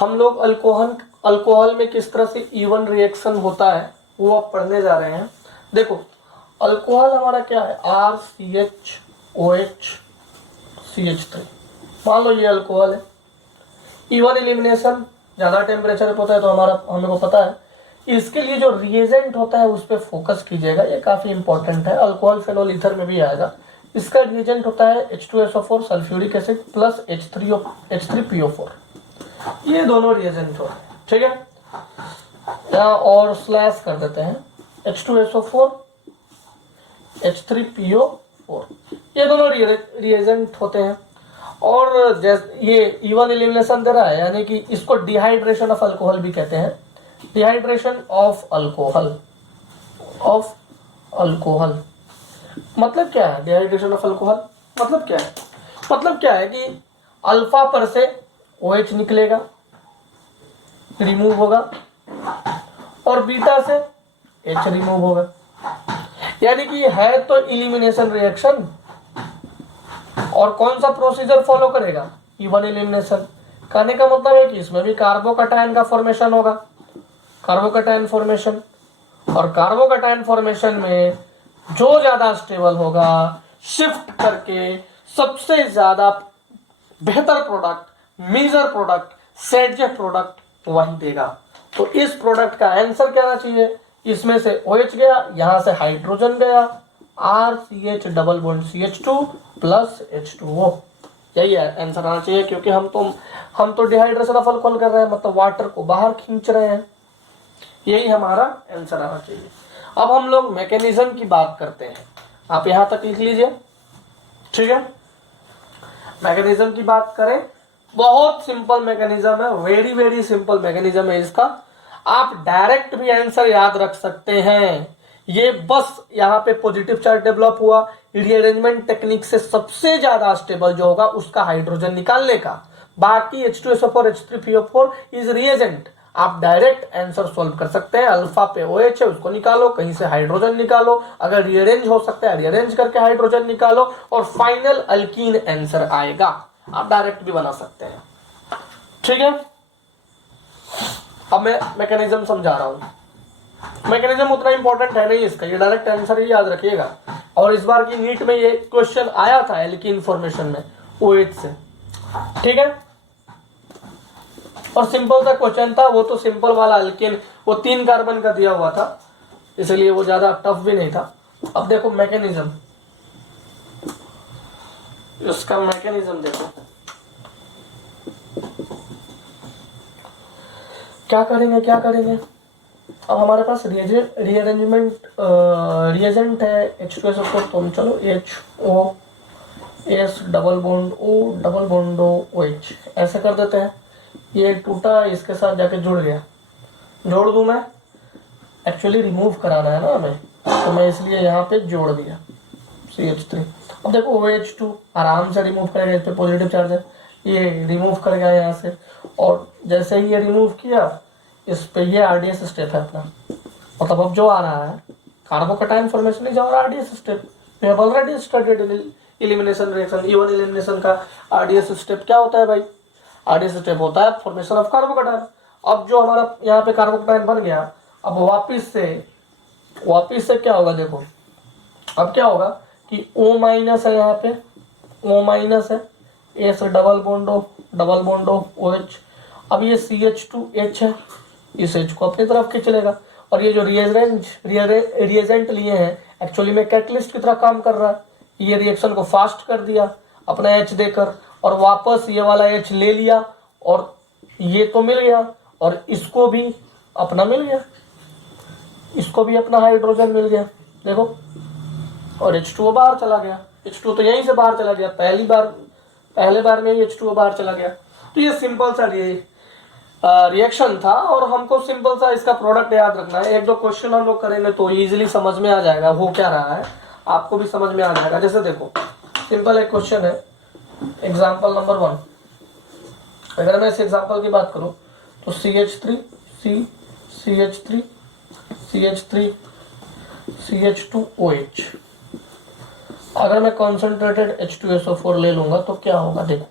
हम लोग अल्कोहल में किस तरह से इवन रिएक्शन होता है वो अब पढ़ने जा रहे हैं। देखो अल्कोहल हमारा क्या है, RCHOH मान लो ये अल्कोहल है। इवन एलिमिनेशन ज़्यादा टेम्परेचर पे होता है तो हमें को पता है। इसके लिए जो रिएजेंट होता है उस पर फोकस कीजिएगा, ये काफ़ी इंपॉर्टेंट है। अल्कोहल फेनोल ईथर में भी आएगा। इसका रिएजेंट होता है H2SO4 sulphuric acid plus H3PO4, ये दोनों रिएजेंट होते हैं। ठीक है, यहाँ और स्लैश कर देते हैं H2SO4 H3PO4, ये दोनों रिएजेंट होते हैं। और जैसे ये इवन एलिमिनेशन दे रहा है, यानी कि इसको डिहाइड्रेशन ऑफ अल्कोहल भी कहते हैं। डिहाइड्रेशन ऑफ अल्कोहल मतलब क्या है? डिहाइड्रेशन ऑफ अल्कोहल मतलब क्या है? मतलब क्या है कि अल्फा पर से OH निकलेगा, रिमूव होगा, और बीटा से H रिमूव होगा। यानी कि है तो इलिमिनेशन रिएक्शन, और कौन सा प्रोसीजर फॉलो करेगा? Even elimination. कहने का मतलब है कि इसमें भी कार्बोकैटायन का फॉर्मेशन होगा, कार्बोकैटायन फॉर्मेशन, और कार्बोकैटायन फॉर्मेशन में जो ज्यादा स्टेबल होगा शिफ्ट करके सबसे ज्यादा बेहतर प्रोडक्ट, मेजर प्रोडक्ट, सेडजेट प्रोडक्ट वही देगा। तो इस प्रोडक्ट का आंसर क्या आना चाहिए? इसमें से OH गया, यहां से हाइड्रोजन गया, RCH double bond CH2 plus H2O, यही आंसर आना चाहिए। क्योंकि हम तो डिहाइड्रेशन ऑफ अल्कोहल कर रहे हैं, मतलब वाटर को बाहर खींच रहे हैं, यही हमारा आंसर आना चाहिए। अब हम लोग मैकेनिज्म की बात करते हैं, आप यहां तक लिख लीजिए। ठीक है, मैकेनिज्म की बात करें, बहुत सिंपल मैकेनिज्म है, वेरी वेरी सिंपल मैकेनिज्म है इसका। आप डायरेक्ट भी आंसर याद रख सकते हैं। ये बस यहाँ पे पॉजिटिव चार्ज डेवलप हुआ, रीअरेंजमेंट टेक्निक से सबसे ज्यादा स्टेबल जो होगा उसका हाइड्रोजन निकालने का। बाकी H2SO4 H3PO4 इज रिएजेंट। आप डायरेक्ट आंसर सॉल्व कर सकते हैं। अल्फा पे OH है, उसको निकालो, कहीं से हाइड्रोजन निकालो, अगर रीअरेंज हो सकता है रीअरेंज करके हाइड्रोजन निकालो, और फाइनल अल्कीन आंसर आएगा। आप डायरेक्ट भी बना सकते हैं। ठीक है, अब मैं मैकेनिज्म समझा रहा हूं। मैकेनिज्म उतना इंपॉर्टेंट है नहीं इसका, ये डायरेक्ट आंसर ही याद रखिएगा। और इस बार की नीट में ये क्वेश्चन आया था एल्कीन फॉर्मेशन में OH से। ठीक है, और सिंपल सा क्वेश्चन था, वो तो सिंपल वाला अल्केन, वो 3 कार्बन का दिया हुआ था, इसलिए वो ज्यादा टफ भी नहीं था। अब देखो मैकेनिज्म, इसका मैकेनिज्म देखो क्या करेंगे। अब हमारे पास रिएजेंट है H2SO4, तो हम चलो HOS double bond O double bond OH ऐसे कर देते हैं। ये टूटा, इसके साथ जाके जुड़ गया, जोड़ दूं मैं, एक्चुअली रिमूव कराना है ना हमें, तो मैं इसलिए यहाँ पे जोड़ दिया CH3। अब देखो OH2 आराम से रिमूव करेगा, इस पे पॉजिटिव चार्ज है, ये रिमूव कर गया यहाँ से, और जैसे ही ये रिमूव किया इस पे ये RDS स्टेप है अपना। मतलब अब जो आ रहा है carbocation formation is our RDS step. We have already studied elimination reaction, even elimination का RDS स्टेप क्या होता है भाई? RDS स्टेप होता है फॉर्मेशन ऑफ कार्बोकैटायन। अब जो हमारा यहाँ पे कार्बोकैटायन बन गया, अब वापिस से क्या होगा? देखो अब क्या होगा कि O माइनस है, यहाँ पे O माइनस है, S डबल बॉन्ड OH। अब ये CH2H है, इस H को अपनी तरफ खींच लेगा, और ये जो रिएजेंट लिए हैं एक्चुअली में कैटलिस्ट की तरह काम कर रहा है। ये रिएक्शन को फास्ट कर दिया अपना H देकर, और वापस ये वाला H ले लिया, और ये तो मिल गया, और इसको भी अपना मिल गया, इसको भी अपना हाइड्रोजन मिल गया। देखो, और H2O बाहर चला गया। H2O तो यहीं से बाहर चला गया, पहले बार में ही H2O बाहर चला गया। तो ये सिंपल सा रिएक्शन था, और हमको सिंपल सा इसका प्रोडक्ट याद रखना है। 1-2 क्वेश्चन हम लोग करेंगे तो इजीली समझ में आ जाएगा हो क्या रहा है, आपको भी समझ में आ जाएगा। जैसे देखो सिंपल एक क्वेश्चन है, एग्जाम्पल नंबर 1। अगर मैं इस एग्जाम्पल की बात करूं तो CH2OH, अगर मैं कॉन्सेंट्रेटेड H2SO4 ले लूंगा तो क्या होगा? देखो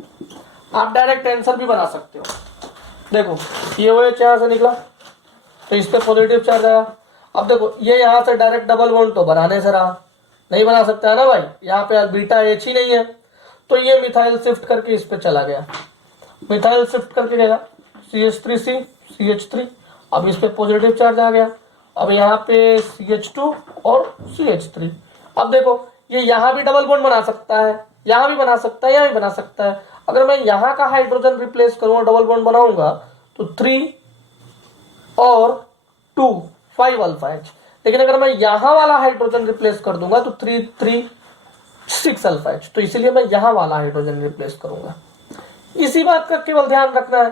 आप डायरेक्ट आंसर भी बना सकते हो। देखो ये OH यहाँ से निकला तो इस पे पॉजिटिव चार्ज आया। अब देखो ये यहाँ से डायरेक्ट डबल बॉन्ड तो बनाने से रहा, नहीं बना सकता है ना भाई, यहाँ पे बीटा H ही नहीं है, तो ये मिथाइल शिफ्ट करके इस पे चला गया, मिथाइल शिफ्ट करके गया CH3C CH3, अब इस पे पॉजिटिव चार्ज आ गया, अब यहाँ पे CH2 और CH3। अब देखो ये यहाँ भी डबल बॉन्ड बना सकता है, यहाँ भी बना सकता है, यहाँ भी बना सकता है। अगर मैं यहाँ का हाइड्रोजन रिप्लेस करूँगा, डबल बॉन्ड बनाऊंगा तो 3 और 2 5 अल्फा H, लेकिन अगर मैं यहाँ वाला हाइड्रोजन रिप्लेस कर दूंगा तो 3 3 6 अल्फा H, तो इसीलिए मैं यहाँ वाला हाइड्रोजन रिप्लेस करूंगा। इसी बात का केवल ध्यान रखना है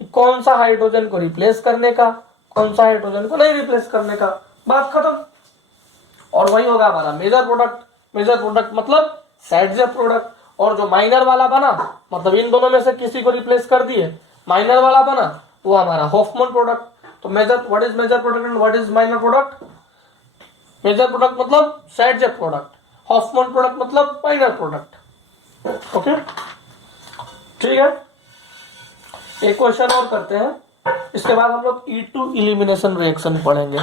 कि कौन सा हाइड्रोजन को रिप्लेस करने का, कौन सा हाइड्रोजन को नहीं रिप्लेस करने का, बात खत्म। और वही होगा हमारा मेजर प्रोडक्ट। मेजर प्रोडक्ट मतलब साइड प्रोडक्ट, और जो माइनर वाला बना मतलब इन दोनों में से किसी को रिप्लेस कर दिए, माइनर वाला बना वो हमारा हॉफमैन प्रोडक्ट। तो major, what is major product and what is minor product? Major product मतलब साइड प्रोडक्ट, हॉफमैन प्रोडक्ट मतलब माइनर प्रोडक्ट। ओके ठीक है, एक क्वेश्चन और करते हैं, इसके बाद हम लोग E2 इलिमिनेशन रिएक्शन पढ़ेंगे।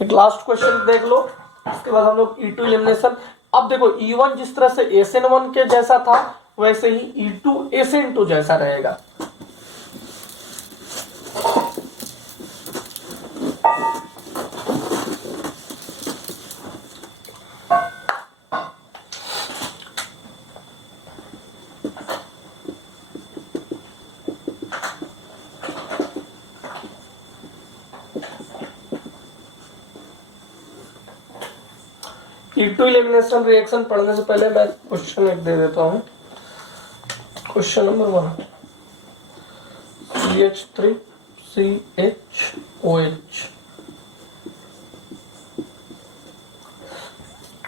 एक लास्ट क्वेश्चन देख लो, इसके बाद हम लोग E2 इलिमिनेशन। अब देखो E1 जिस तरह से SN1 के जैसा था वैसे ही E2 SN2 जैसा रहेगा। E2 इलिमिनेशन रिएक्शन पढ़ने से पहले मैं क्वेश्चन एक दे देता हूं। Question number 1, CH3CHOH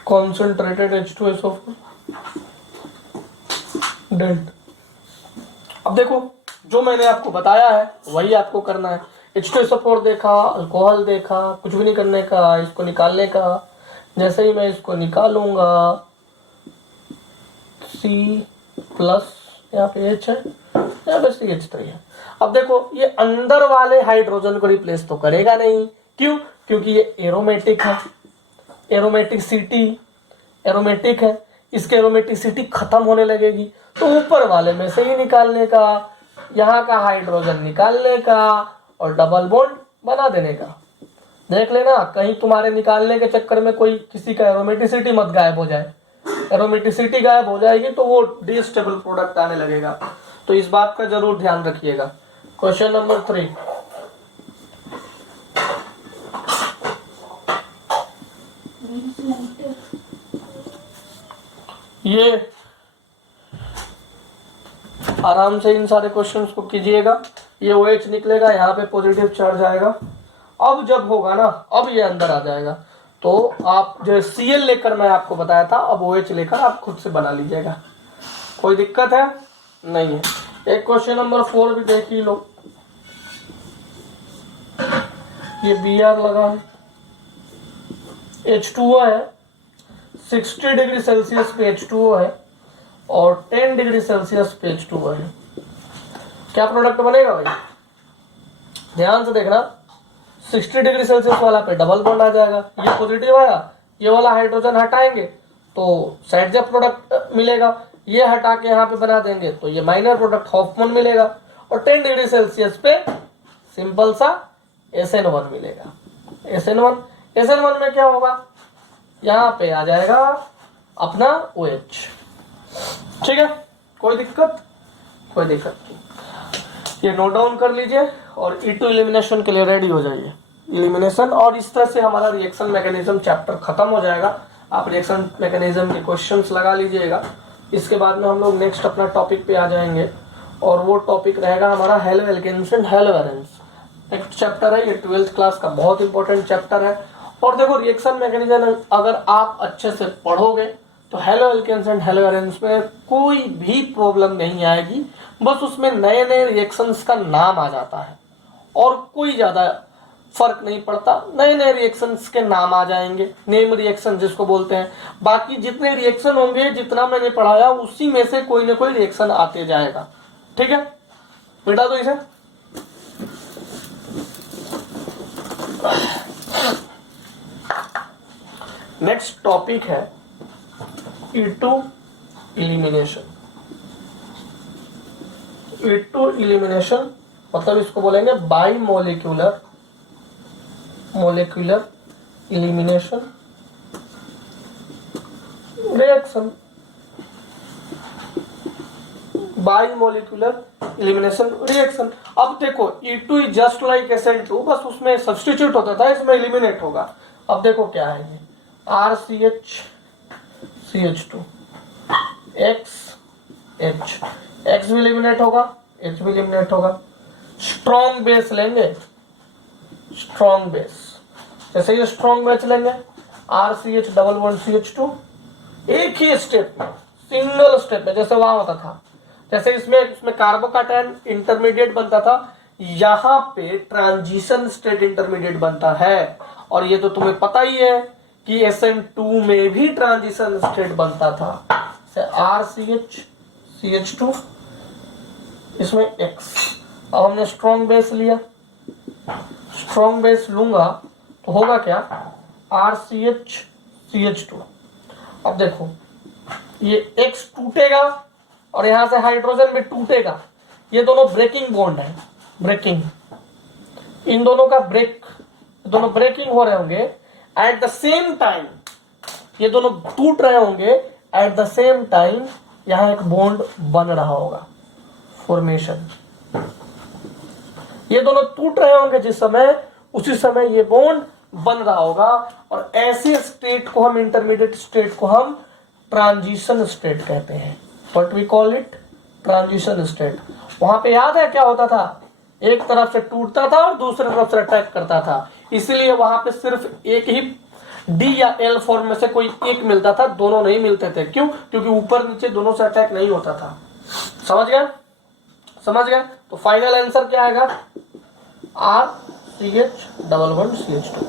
concentrated H2SO4 dealt. अब देखो जो मैंने आपको बताया है वही आपको करना है। H2SO4 देखा, अल्कोहल देखा, कुछ भी नहीं करने का, इसको निकालने का। जैसे ही मैं इसको निकालूंगा C प्लस, यहाँ पे H है, यहाँ पे CH3 है। अब देखो ये अंदर वाले हाइड्रोजन को रिप्लेस तो करेगा नहीं, क्यों? क्योंकि ये एरोमेटिक है, एरोमेटिक है, इसके एरोमेटिसिटी खत्म होने लगेगी, तो ऊपर वाले में से ही निकालने का, यहाँ का हाइड्रोजन निकालने का और डबल बॉन्ड बना देने का। देख लेना कहीं तुम्हारे निकालने के चक्कर में कोई किसी का एरोमेटिसिटी मत गायब हो जाए। एरोमेटिसिटी गायब हो जाएगी तो वो डिस्टेबल प्रोडक्ट आने लगेगा, तो इस बात का जरूर ध्यान रखिएगा। क्वेश्चन नंबर 3, ये आराम से इन सारे क्वेश्चंस को कीजिएगा। ये OH निकलेगा, यहाँ पे पॉजिटिव चार्ज आएगा। अब जब होगा ना, अब ये अंदर आ जाएगा, तो आप जो Cl लेकर मैं आपको बताया था, अब OH लेकर आप खुद से बना लीजिएगा, कोई दिक्कत है नहीं है। एक क्वेश्चन नंबर 4 भी देख ही लो। ये Br लगा है, H2O है, 60 डिग्री सेल्सियस पे H2O है और 10 डिग्री सेल्सियस पे H2O है। क्या प्रोडक्ट बनेगा भाई? ध्यान से देखना, 60 डिग्री सेल्सियस वाला पे डबल बॉन्ड आ जाएगा, ये पॉजिटिव आया, ये वाला हाइड्रोजन हटाएंगे तो साइड प्रोडक्ट मिलेगा, ये हटा के यहाँ पे बना देंगे तो ये माइनर प्रोडक्ट हॉफमैन मिलेगा, और 10 डिग्री सेल्सियस पे सिंपल सा SN1 मिलेगा। SN1 में क्या होगा, यहाँ पे आ जाएगा अपना OH। ठीक है, कोई दिक्कत नहीं। ये नोट डाउन कर लीजिए और E2 इलिमिनेशन के लिए रेडी हो जाइए। इलिमिनेशन, और इस तरह से हमारा रिएक्शन मैकेनिज्म चैप्टर खत्म हो जाएगा। आप रिएक्शन मैकेनिज्म के क्वेश्चंस लगा लीजिएगा। इसके बाद में हम लोग नेक्स्ट अपना टॉपिक पे आ जाएंगे, और वो टॉपिक रहेगा हमारा haloalkanes and haloarenes. एक चैप्टर है, ये 12th क्लास का बहुत इंपॉर्टेंट चैप्टर है। और देखो रिएक्शन मैकेनिज्म अगर आप अच्छे से पढ़ोगे तो haloalkanes and haloarenes में कोई भी प्रॉब्लम नहीं आएगी, बस उसमें नए नए रिएक्शंस का नाम आ जाता है और कोई ज्यादा फर्क नहीं पड़ता। नए नए रिएक्शंस के नाम आ जाएंगे, नेम रिएक्शन जिसको बोलते हैं। बाकी जितने रिएक्शन होंगे, जितना मैंने पढ़ाया उसी में से कोई ना कोई रिएक्शन आते जाएगा। ठीक है, बेटा तो इसे नेक्स्ट टॉपिक है E2 इलिमिनेशन। E2 इलिमिनेशन मतलब इसको बोलेंगे by molecular elimination reaction. By molecular elimination reaction. अब देखो E2 is just like SN2, बस उसमें सब्स्टिट्यूट होता था, इसमें इलिमिनेट होगा। अब देखो क्या है ये RCH CH2 X भी इलिमिनेट होगा, H भी इलिमिनेट होगा। स्ट्रॉन्ग बेस लेंगे, स्ट्रॉन्ग बेस, जैसे ये स्ट्रॉन्ग बेस लेंगे RCH डबल बॉन्ड CH2, एक ही स्टेप में, सिंगल स्टेप में, जैसे वहां होता था, जैसे इसमें कार्बोकैटायन इंटरमीडिएट बनता था, यहाँ पे ट्रांजिशन स्टेट इंटरमीडिएट बनता है। और ये तो तुम्हें पता ही है कि SN2 में भी ट्रांजिशन स्टेट बनता था, जैसे RCH CH2, इसमें X। अब हमने स्ट्रॉन्ग बेस लिया, स्ट्रॉन्ग बेस लूंगा तो होगा क्या RCH CH2। अब देखो ये X टूटेगा और यहां से हाइड्रोजन भी टूटेगा, ये दोनों ब्रेकिंग बॉन्ड है, ब्रेकिंग, इन दोनों का दोनों ब्रेकिंग हो रहे होंगे एट द सेम टाइम, ये दोनों टूट रहे होंगे एट द सेम टाइम, यहां एक बॉन्ड बन रहा होगा, फॉर्मेशन। ये दोनों टूट रहे होंगे जिस समय, उसी समय ये बॉन्ड बन रहा होगा। और ऐसे स्टेट को हम, इंटरमीडिएट स्टेट को हम ट्रांजिशन स्टेट कहते हैं। What we call it, transition state. वहां पे याद है क्या होता था, एक तरफ से टूटता था और दूसरी तरफ से अटैक करता था, इसलिए वहां पे सिर्फ एक ही डी या एल फॉर्म में से कोई एक मिलता था, दोनों नहीं मिलते थे। क्यों? क्योंकि ऊपर नीचे दोनों से अटैक नहीं होता था। समझ गया? समझ गया? तो फाइनल आंसर क्या आएगा, RCH डबल बॉन्ड CH2।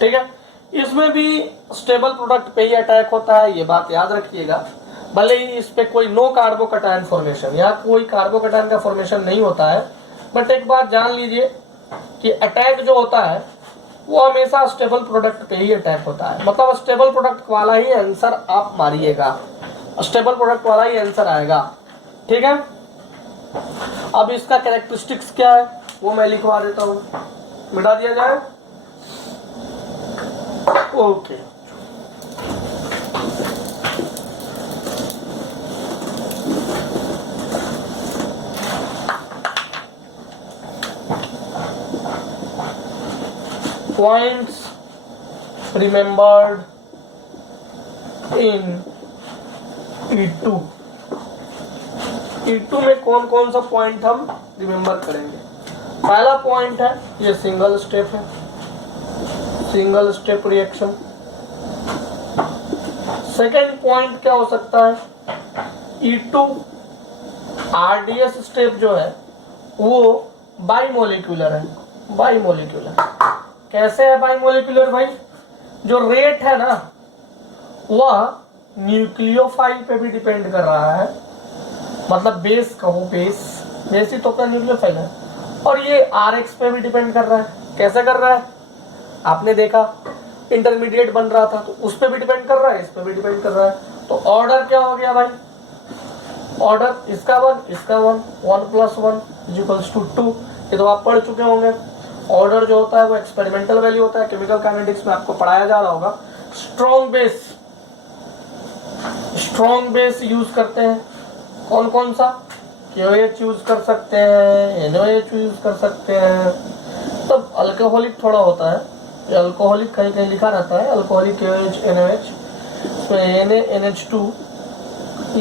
ठीक है, इसमें भी स्टेबल प्रोडक्ट पे ही अटैक होता है, ये बात याद रखिएगा। भले ही इस पे कोई नो कार्बोकैटायन फॉर्मेशन या कोई कार्बोकैटायन का फॉर्मेशन नहीं होता है, बट एक बात जान लीजिए कि अटैक जो होता है वो हमेशा स्टेबल प्रोडक्ट पे ही अटैक होता है। मतलब स्टेबल प्रोडक्ट वाला ही आंसर आप मारिएगा, स्टेबल प्रोडक्ट वाला ही आंसर आएगा। ठीक है, अब इसका कैरेक्टरिस्टिक्स क्या है वो मैं लिखवा देता हूं, मिटा दिया जाए। Okay, points remembered in E2। E2 में कौन कौन सा पॉइंट हम रिमेंबर करेंगे। पहला पॉइंट है ये सिंगल स्टेप है, single step reaction. Second point क्या हो सकता है, E2 RDS स्टेप जो है वो बाईमोलिक्यूलर है। बाईमोलिक्यूलर कैसे है बाईमोलिक्यूलर भाई, जो रेट है ना वह न्यूक्लियोफाइल पे भी डिपेंड कर रहा है। मतलब बेस कहो, बेस ही तो का न्यूक्लियोफाइल है, और ये RX पे भी डिपेंड कर रहा है। कैसे कर रहा है, आपने देखा इंटरमीडिएट बन रहा था तो उस पे भी डिपेंड कर रहा है, इस पे भी डिपेंड कर रहा है। तो ऑर्डर क्या हो गया भाई, ऑर्डर इसका 1 इसका 1, 1 + 1 = 2। ये तो आप पढ़ चुके होंगे। ऑर्डर जो होता है वो एक्सपेरिमेंटल वैल्यू होता है, केमिकल काइनेटिक्स में आपको पढ़ाया जा रहा होगा। स्ट्रॉन्ग बेस यूज करते हैं, कौन कौन सा, KOH यूज कर सकते हैं, NOH यूज कर सकते हैं। तब अल्कोहलिक थोड़ा होता है, ये अल्कोहलिक कहीं कहीं लिखा रहता है, अल्कोहलिक KOH NOH, इसमें NH2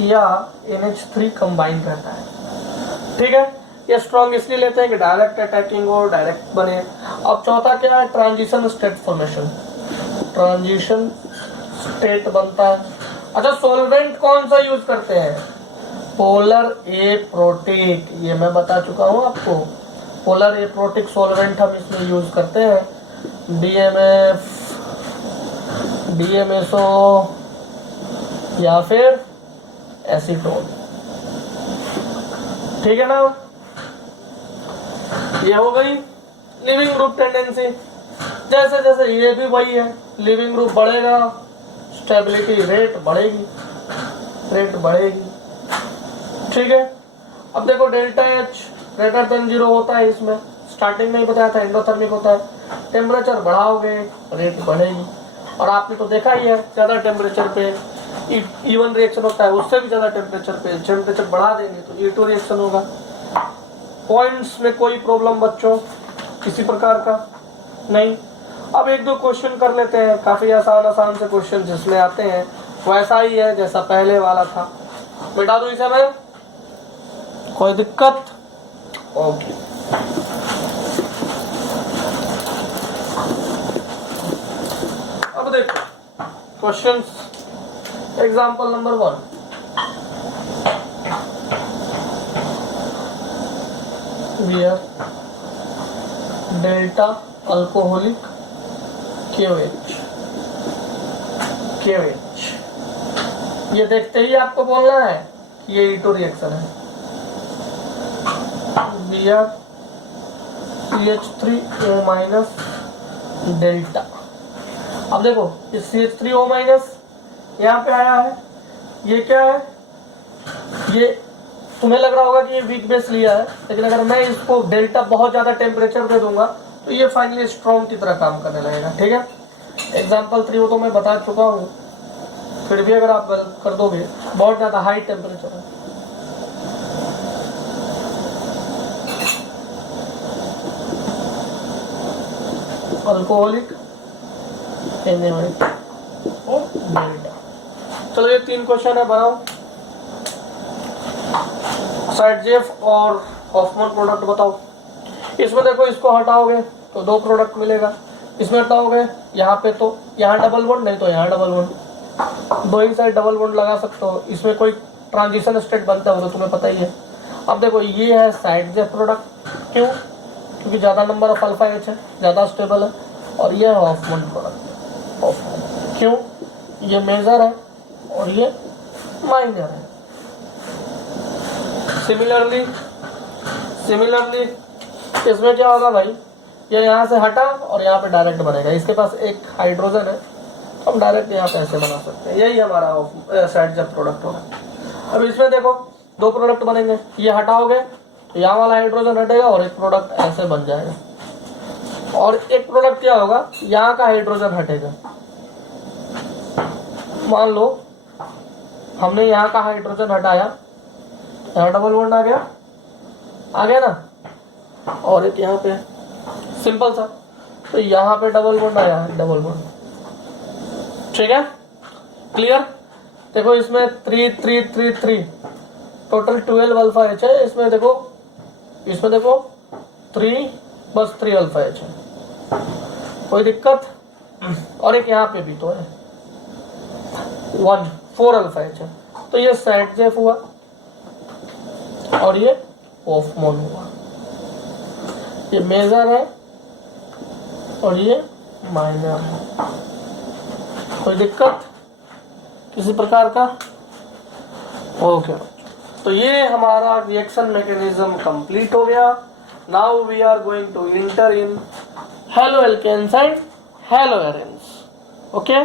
या NH3 कंबाइन करता है। ठीक है, ये स्ट्रॉन्ग इसलिए लेते हैं कि डायरेक्ट अटैकिंग हो, डायरेक्ट बने। अब चौथा क्या है, transition state formation, transition state बनता है। अच्छा, सॉल्वेंट कौन सा यूज करते हैं, पोलर एप्रोटिक, ये मैं बता चुका हूं आपको। पोलर एप्रोटिक सॉल्वेंट हम इसमें यूज करते हैं, DMF, DMSO या फिर एसीटोन। ठीक है ना, ये हो गई लिविंग ग्रुप टेंडेंसी। जैसे जैसे ये भी वही है, लिविंग ग्रुप बढ़ेगा स्टेबिलिटी रेट बढ़ेगी, ठीक है। अब देखो डेल्टा एच ग्रेटर देन 0 होता है, इसमें स्टार्टिंग में ही बताया था एंडोथर्मिक होता है। टेम्परेचर बढ़ाओगे रेट बढ़ेगी, और आपने तो देखा ही है ज़्यादा टेम्परेचर पे E1 रिएक्शन होता है, उससे भी ज़्यादा टेम्परेचर बढ़ा देंगे तो E2 रिएक्शन होगा। पॉइंट्स में कोई प्रॉब्लम बच्चों किसी प्रकार का नहीं। अब एक दो क्वेश्चन कर लेते हैं, काफ़ी आसान से क्वेश्चन जिसमें आते हैं वैसा ही है जैसा पहले वाला था। मिटा दूं इसे मैं, कोई दिक्कत? ओके। अब देखो questions, example number 1, wear delta alcoholic KOH, ये देखते ही आपको बोलना है कि ये E2 रिएक्शन है। Wear CH3O minus delta. अब देखो ये CH3O माइनस यहाँ पे आया है, ये क्या है? ये तुम्हें लग रहा होगा कि ये वीक बेस लिया है, लेकिन अगर मैं इसको डेल्टा बहुत ज़्यादा टेम्परेचर दे दूंगा तो ये फाइनली स्ट्रॉन्ग की तरह काम करने लगेगा, ठीक है। एग्जाम्पल 3 वो तो मैं बता चुका हूँ, फिर भी अगर आप गलत कर दोगे, बहुत ज़्यादा हाई टेम्परेचर है, अल्कोहलिक और डेल्टा। चलो ये 3 क्वेश्चन है, बनाओ। साइडजेफ और हॉफमैन प्रोडक्ट बताओ। इसमें देखो इसको हटाओगे तो 2 प्रोडक्ट मिलेगा, इसमें हटाओगे यहाँ पे तो यहाँ डबल बॉन्ड, नहीं तो यहाँ डबल बॉन्ड, 2 ही साइड डबल बॉन्ड लगा सकते हो। इसमें कोई ट्रांजिशन स्टेट बनता है तो तुम्हें पता ही है। अब देखो ये है साइडजेफ प्रोडक्ट, क्यों? क्योंकि ज़्यादा नंबर ऑफ अल्फा एच है, ज़्यादा स्टेबल है। और ये है हॉफमैन प्रोडक्ट, क्यों? ये मेजर है और ये माइनर है। सिमिलरली इसमें क्या होगा भाई, ये यहाँ से हटा और यहाँ पे डायरेक्ट बनेगा। इसके पास एक हाइड्रोजन है, हम डायरेक्ट यहाँ पे ऐसे बना सकते हैं। यही हमारा साइडजेफ प्रोडक्ट होगा। अब इसमें देखो 2 प्रोडक्ट बनेंगे, ये हटाओगे तो यहाँ वाला हाइड्रोजन हटेगा और एक प्रोडक्ट ऐसे बन जाएगा, और एक प्रोडक्ट क्या होगा, यहाँ का हाइड्रोजन हटेगा। मान लो हमने यहाँ का हाइड्रोजन हटाया, यहाँ डबल बॉन्ड आ गया ना, और एक यहाँ पे सिंपल सा, तो यहाँ पे डबल बॉन्ड आया है, डबल बॉन्ड, ठीक है, क्लियर। देखो इसमें 3 3 3 3 टोटल 12 अल्फा एच है। इसमें देखो 3 बस 3 अल्फा एच है, कोई दिक्कत? और एक यहाँ पे भी तो है 4 अल्फा एच है। तो ये साइडजेफ हुआ और ये हॉफमैन हुआ, ये मेजर है और ये माइनर है। कोई दिक्कत किसी प्रकार का? ओके, तो ये हमारा रिएक्शन मैकेनिज्म कंप्लीट हो गया। Now we are going to enter in haloalkanes and haloarenes. Okay.